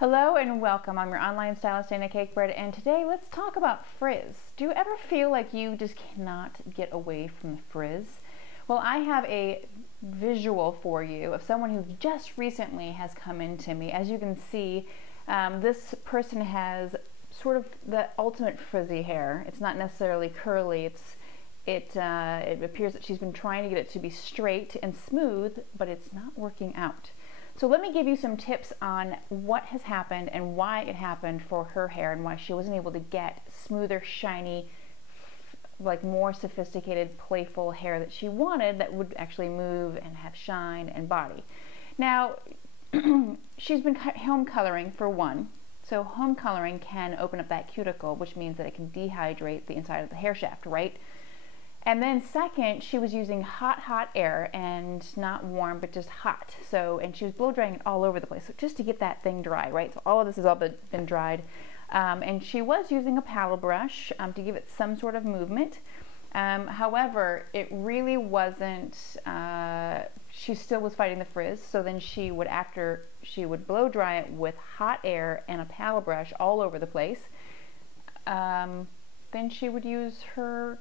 Hello and welcome. I'm your online stylist, Dayna Cakebread, and today let's talk about frizz. Do you ever feel like you just cannot get away from the frizz? Well, I have a visual for you of someone who just recently has come into me. As you can see, this person has sort of the ultimate frizzy hair. It's not necessarily curly. It appears that she's been trying to get it to be straight and smooth, but it's not working out. So let me give you some tips on what has happened and why it happened for her hair and why she wasn't able to get smoother, shiny, like more sophisticated, playful hair that she wanted that would actually move and have shine and body. Now, she's been home coloring for one. So home coloring can open up that cuticle, which means that it can dehydrate the inside of the hair shaft, right? And then second, she was using hot air, and not warm, but just hot. So, and she was blow drying it all over the place, so just to get that thing dry, right? So all of this has all been dried. And she was using a paddle brush to give it some sort of movement. However, it really wasn't, she still was fighting the frizz. So then she would, after she would blow dry it with hot air and a paddle brush all over the place, then she would use her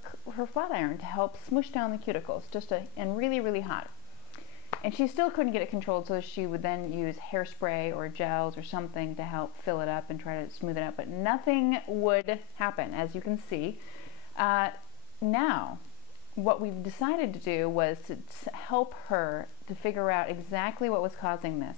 flat iron to help smush down the cuticles, and really hot. And she still couldn't get it controlled, so she would then use hairspray or gels or something to help fill it up and try to smooth it out, but nothing would happen, as you can see. Now, what we've decided to do was to help her to figure out exactly what was causing this.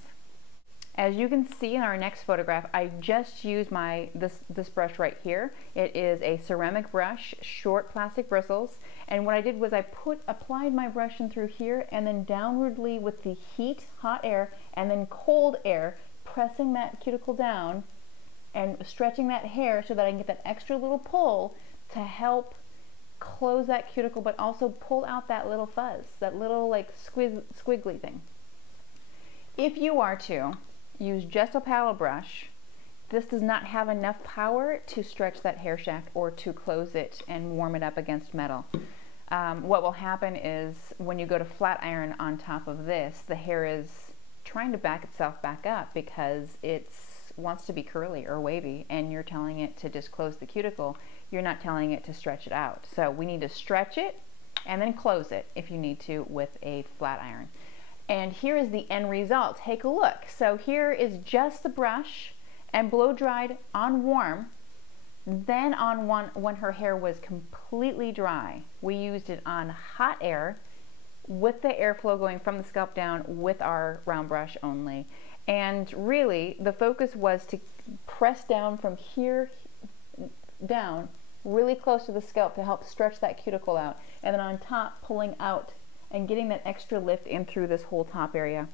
As you can see in our next photograph, I just used this brush right here. It is a ceramic brush, short plastic bristles, and what I did was I applied my brush in through here and then downwardly with the hot air and then cold air, pressing that cuticle down and stretching that hair so that I can get that extra little pull to help close that cuticle, but also pull out that little fuzz, that little like squiggly thing. If you are to use just a paddle brush, this does not have enough power to stretch that hair shaft or to close it and warm it up against metal. What will happen is when you go to flat iron on top of this, the hair is trying to back itself back up because it wants to be curly or wavy, and you're telling it to just close the cuticle. You're not telling it to stretch it out. So we need to stretch it and then close it if you need to with a flat iron. And here is the end result. Take a look. So here is just the brush and blow dried on warm. Then on when her hair was completely dry, we used it on hot air with the airflow going from the scalp down with our round brush only. And really the focus was to press down from here down really close to the scalp to help stretch that cuticle out. And then on top, pulling out and getting that extra lift in through this whole top area.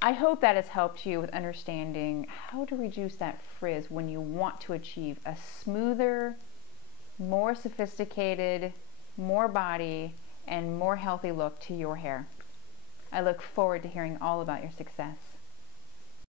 I hope that has helped you with understanding how to reduce that frizz when you want to achieve a smoother, more sophisticated, more body, and more healthy look to your hair. I look forward to hearing all about your success.